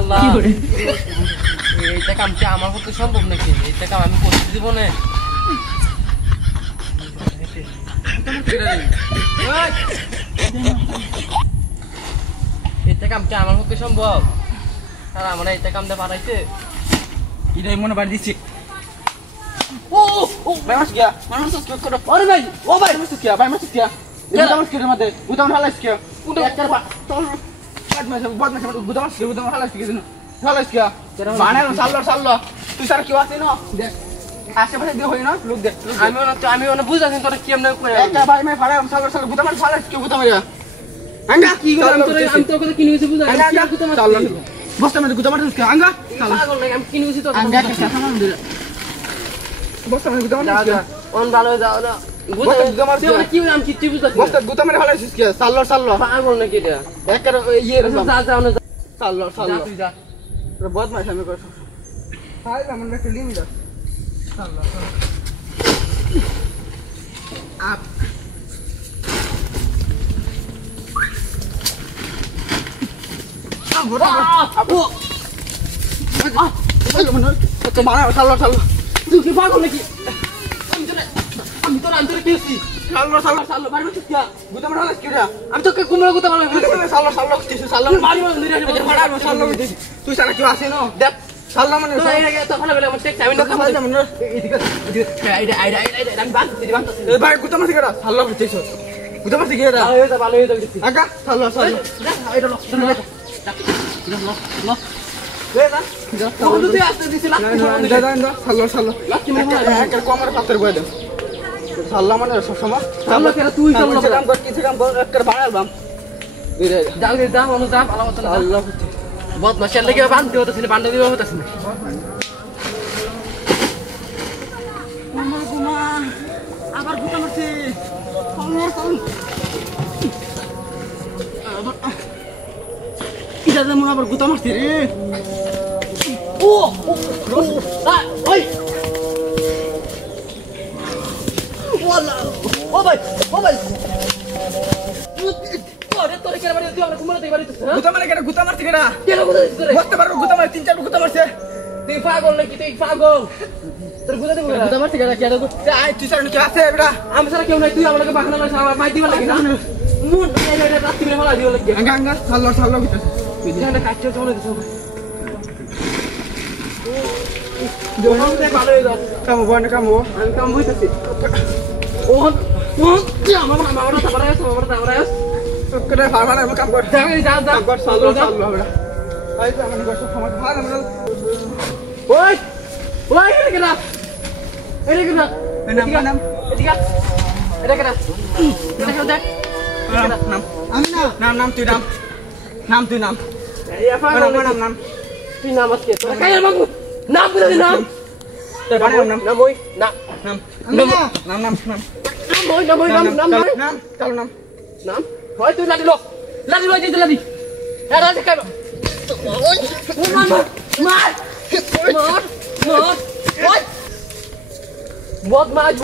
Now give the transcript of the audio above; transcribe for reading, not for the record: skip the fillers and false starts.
আল্লাহ এইটা কাম কি আমার পক্ষে সম্ভব নাকি? এইটা কাম আমি করতে দিব না। এইটা কাম কি আমার পক্ষে সম্ভব? আর আমরা এইটা কামটা বানাইতে এটাই মনে বাড়ি দিচ্ছি। ও ও ভাই মাস গিয়া মানুষ কি করে? আরে ভাই ও ভাই মাস কি ভাই মাস কি গুদাম কি মধ্যে গুদাম হালাস কি একটা চল বদমাশ গুদাম হালাস কি দিন হালাস কি বানার সাল্লো তুই স্যার কি আছে না দেখ আশেপাশে দিয়ে হই না লোক দেখ আমি ওনা বুঝাছি তোরা কেমনে কই একটা ভাই মে ফাড়া সাল্লো গুদাম হালাস কি গুদাম রে আঙ্গা কি গুদাম আমি তো কথা কিনে গেছি বুঝা আঙ্গা সাল্লো বস্তা মধ্যে গুদাম হালাস কি আঙ্গা পাগল নাকি আমি কিনে গেছি তো আঙ্গা কি সামান দে বস্তা মধ্যে গুদাম হালাস কি অন ভালো যাও না বস্তা গুদাম হালাস তুই কি আমি কিচ্ছু বুঝাছি বস্তা গুদাম হালাস কি সাল্লো পাগল নাকি এটা একটা ইয়ে যা যা না সাল্লো তুই যা বদমাশ আমি কর হাই আমরা একটা লিমিট আছে সাল্লো আপ আপু সাল্লো তুই কি পাগল নাকি? আমি তো আন্তরে পেয়েছি সাল্লো বাড়ি মাছ কি গুদাম হালাস কি রে আমি তো কুমড়া কথা বললাম সাল্লো কিছু সাল্লো বাড়ি মানে ধরে আসে সাল্লো তুই সারা কি আছে না দেখ সাল্লো মানে তো এই তো ভালো বলে আমার টেক আমি তো খাওয়া যাব না এদিকে আমি বাদ দিই বাদ এই ভাই গুদাম আছে কেডা সাল্লো হইতেছ গুদাম আছে কেডা ভালো হয়ে যাবে আগা সাল্লো এটা লো লে না বন্ধু তুই আসতে দিছিস সাল্লো একটা কমার পাত্র বয়ে দে সাল্লো মানে সব সময় সাল্লো কেন তুই সাল্লো কাম কর কিছু কাম কর একটা বাড়ালবাম যাও রে যা মনে যা ভালো মত না আল্লাহ বহুত মাসের লেগে বান্ধতে হতেছে না বান্ধতে দিবা হতেছে না মামা আবার গুটা মারছে এটা যেমন আবার গুতা মারছে রে ও ওই ওয়ালা ও ভাই ওরে তোরে কেন বাড়ি তুই আমরা কুমড়া থেকে বাড়ি তুই গুতা মারে কেডা গুতা মারছে কেডা কেন গুতা দিছিস রে বসতে পারো গুতা মারে 3-4 গুতা মারছে তুই পাগল নাকি তুই পাগল তোর গুতা দেব গুতা মারছে কেডা কেডা আই তুই সারা কি আছে বেটা আমি সারা কেউ নাই তুই আমাকে বাহানা মারছ আমার মাই দিবা লাগে না মুন এটা রাত্রি মেরে মারা দিও লাগে আঙ্গা সাল্লো গিতা তুই জানা কাটছে চলে দিছ দোকানতে ভালো হয়ে যাও কামো আমি কাম হইতাছি ওহন কি আমার তাবরাস করে ফারমার আমি কাম কর যা কর সাল্লো বেটা আই তো আমি গছ সমাজ ভালো আমরা ওই এটা কেনা নাম এটা কেনা দেখ নাম আমি নাম তুই নাম এই পাগল নাম তুই নাম আছে তোরা কাই বাবু নাম বলে নাম তোর বাড়ি নাম ওই না নাম হয় তুই লাডি দিতে লাডি হ্যাঁ রাজ খাই মার বদমাশ